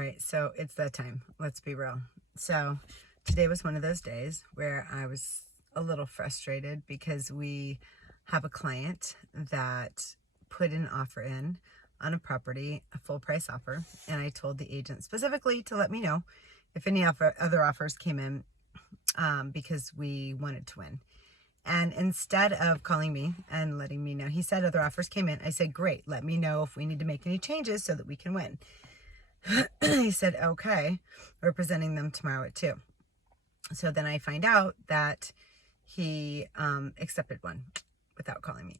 right, so it's that time. Let's be real. So today was one of those days where I was a little frustrated because we have a client that put an offer in on a property, a full price offer, and I told the agent specifically to let me know if any other offers came in, because we wanted to win. And instead of calling me and letting me know, he said other offers came in. I said, great, let me know if we need to make any changes so that we can win. He said, okay, we're presenting them tomorrow at 2. So then I find out that he accepted one without calling me.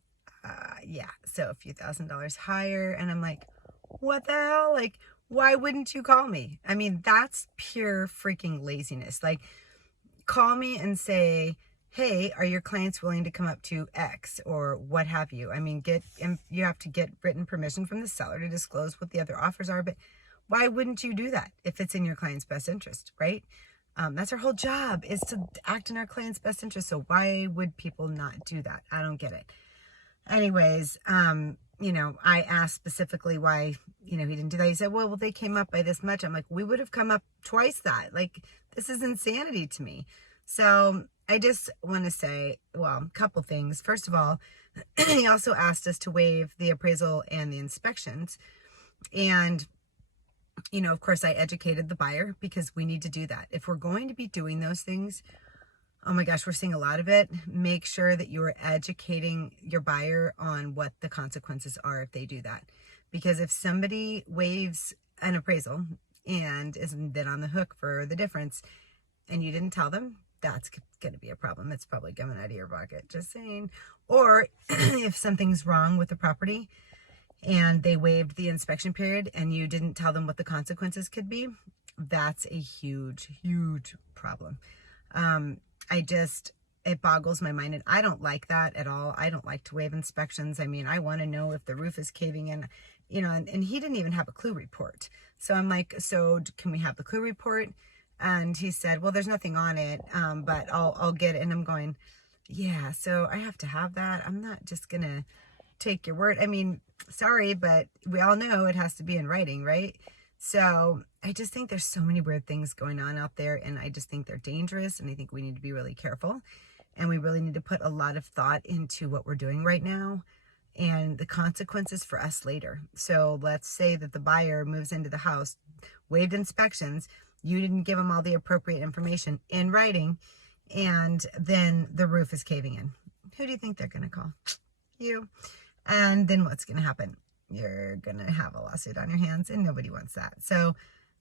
Yeah, so a few $1,000s higher. And I'm like, what the hell? Like, why wouldn't you call me? I mean, that's pure freaking laziness. Like, call me and say, hey, are your clients willing to come up to X or what have you? I mean, you have to get written permission from the seller to disclose what the other offers are, but why wouldn't you do that if it's in your client's best interest, right? That's our whole job, is to act in our client's best interest. So why would people not do that? I don't get it. Anyways, I asked specifically why, he didn't do that. He said, well, they came up by this much. I'm like, we would have come up twice that. Like, this is insanity to me. So I just want to say, well, a couple things. First of all, he also asked us to waive the appraisal and the inspections. And of course, I educated the buyer because we need to do that. If we're going to be doing those things, oh my gosh, we're seeing a lot of it. Make sure that you are educating your buyer on what the consequences are if they do that. Because if somebody waives an appraisal and isn't then on the hook for the difference and you didn't tell them, that's going to be a problem. It's probably coming out of your pocket, just saying. Or if something's wrong with the property and they waived the inspection period and you didn't tell them what the consequences could be, that's a huge, huge problem. It boggles my mind, and I don't like that at all. I don't like to waive inspections. I mean, I want to know if the roof is caving in, and he didn't even have a clue report. So I'm like, so can we have the clue report? And he said, well, there's nothing on it, but I'll get it. And I'm going, yeah, so I have to have that. I'm not just going to take your word. I mean, sorry, but we all know it has to be in writing, right? So I just think there's so many weird things going on out there, and I just think they're dangerous, and I think we need to be really careful, and we really need to put a lot of thought into what we're doing right now and the consequences for us later. So let's say that the buyer moves into the house, waived inspections, you didn't give them all the appropriate information in writing, and then the roof is caving in. Who do you think they're going to call? You. And then what's going to happen? You're going to have a lawsuit on your hands, and nobody wants that. So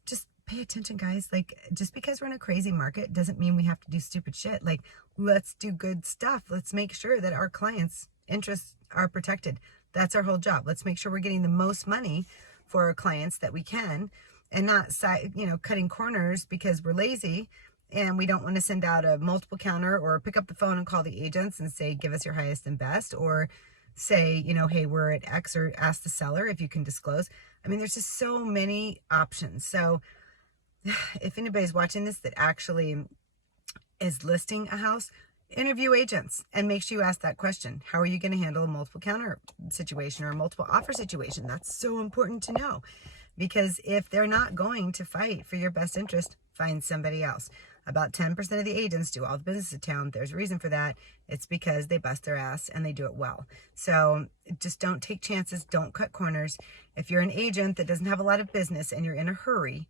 just pay attention, guys. Like, just because we're in a crazy market doesn't mean we have to do stupid shit. Like, let's do good stuff. Let's make sure that our clients' interests are protected. That's our whole job. Let's make sure we're getting the most money for our clients that we can, and not, cutting corners because we're lazy and we don't want to send out a multiple counter or pick up the phone and call the agents and say, give us your highest and best, or say, hey, we're at X, or ask the seller if you can disclose. I mean, there's just so many options. So if anybody's watching this that actually is listing a house, interview agents and make sure you ask that question. How are you going to handle a multiple counter situation or a multiple offer situation? That's so important to know, because if they're not going to fight for your best interest, find somebody else. About 10% of the agents do all the business in town. There's a reason for that. It's because they bust their ass and they do it well. So just don't take chances. Don't cut corners. If you're an agent that doesn't have a lot of business and you're in a hurry,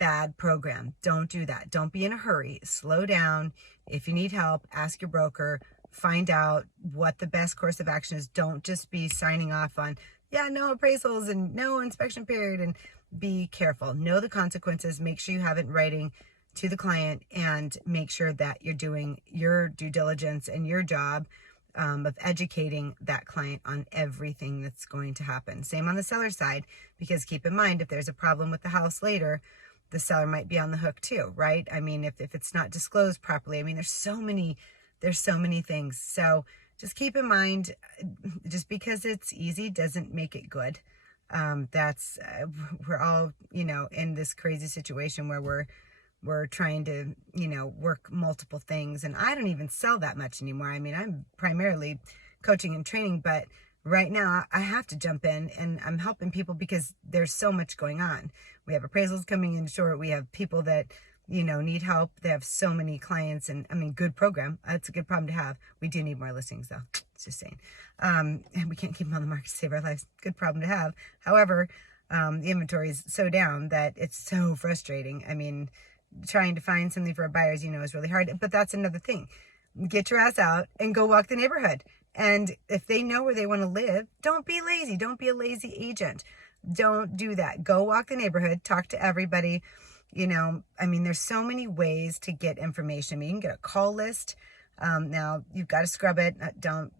bad program. Don't do that. Don't be in a hurry. Slow down. If you need help, ask your broker. Find out what the best course of action is. Don't just be signing off on, no appraisals and no inspection period, and be careful. Know the consequences. Make sure you have it in writing to the client, and make sure that you're doing your due diligence and your job of educating that client on everything that's going to happen. Same on the seller side, because keep in mind, if there's a problem with the house later, the seller might be on the hook too, right? I mean, if it's not disclosed properly, I mean, there's so many things. So just keep in mind, just because it's easy doesn't make it good. We're all, in this crazy situation where we're trying to, work multiple things. And I don't even sell that much anymore. I mean, I'm primarily coaching and training, but right now I have to jump in and I'm helping people because there's so much going on. We have appraisals coming in short. We have people that, you know, need help. They have so many clients, and I mean, good program. It's a good problem to have. We do need more listings though. It's just saying. And we can't keep them on the market to save our lives. Good problem to have. However, the inventory is so down that it's so frustrating. I mean, trying to find something for a buyer, as you know, is really hard. But that's another thing. Get your ass out and go walk the neighborhood. And if they know where they want to live, don't be lazy. Don't be a lazy agent. Don't do that. Go walk the neighborhood, talk to everybody. You know, I mean, there's so many ways to get information. I mean, you can get a call list. Now you've got to scrub it.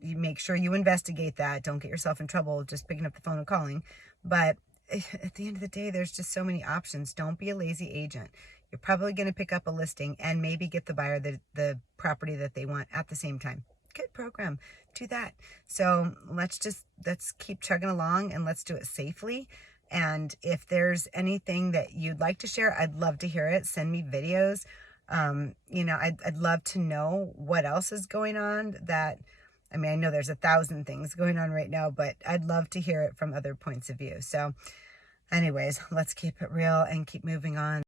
You make sure you investigate that. Don't get yourself in trouble just picking up the phone and calling. But at the end of the day, there's just so many options. Don't be a lazy agent. You're probably going to pick up a listing and maybe get the buyer the property that they want at the same time. Good program. Do that. So let's keep chugging along, and let's do it safely. And if there's anything that you'd like to share, I'd love to hear it. Send me videos. You know, I'd love to know what else is going on. I mean, I know there's 1,000 things going on right now, but I'd love to hear it from other points of view. So anyways, let's keep it real and keep moving on.